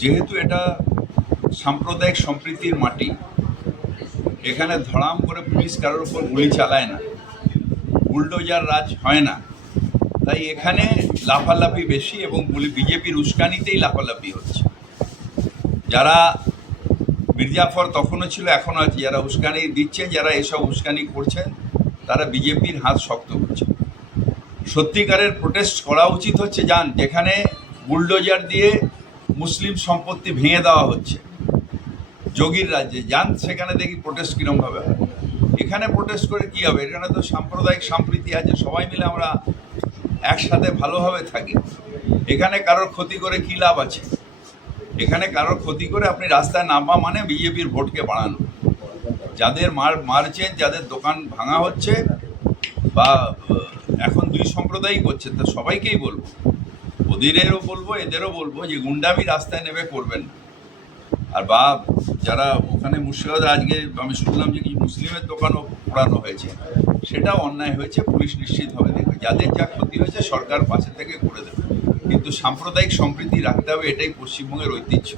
যেহেতু এটা সাম্প্রদায়িক সম্প্রীতির মাটি, এখানে ধড়াম করে পুলিশ কারোর উপর গুলি চালায় না, বুলডোজার রাজ হয় না, তাই এখানে লাফালাফি বেশি এবং বিজেপির উস্কানিতেই লাফালাফি হচ্ছে। যারা মির্জাফর তখনও ছিল, এখনও আছে, যারা উস্কানি দিচ্ছেন, যারা এসব উস্কানি করছেন, তারা বিজেপির হাত শক্ত করছে। সত্যিকারের প্রোটেস্ট করা উচিত হচ্ছে, যান যেখানে বুলডোজার দিয়ে মুসলিম সম্পত্তি ভেঙে দেওয়া হচ্ছে যোগীর রাজ্যে, যান সেখানে দেখি প্রোটেস্ট কীরকমভাবে হয়। এখানে প্রোটেস্ট করে কী হবে? এখানে তো সাম্প্রদায়িক সম্প্রীতি আছে, সবাই মিলে আমরা একসাথে ভালোভাবে থাকি। এখানে কারোর ক্ষতি করে কী লাভ আছে? এখানে কারোর ক্ষতি করে আপনি রাস্তায় নামা মানে বিজেপির ভোটকে বাড়ানো। যাদের মারছেন, যাদের দোকান ভাঙা হচ্ছে, বা এখন দুই সম্প্রদায়ই করছে, তো সবাইকেই বলবো, ওদেরও বলবো এদেরও বলবো যে গুন্ডামি রাস্তায় নেমে করবেন না। আর বা যারা ওখানে মুর্শিদাবাদে আজকে আমি শুনলাম যে কি মুসলিমের দোকানও পোড়ানো হয়েছে, সেটাও অন্যায় হয়েছে, পুলিশ নিশ্চিতভাবে দেখবে। যাদের যা ক্ষতি হয়েছে সরকার পাশে থেকে করে দেবে, কিন্তু সাম্প্রদায়িক সম্প্রীতি রাখতে হবে, এটাই পশ্চিমবঙ্গের ঐতিহ্য।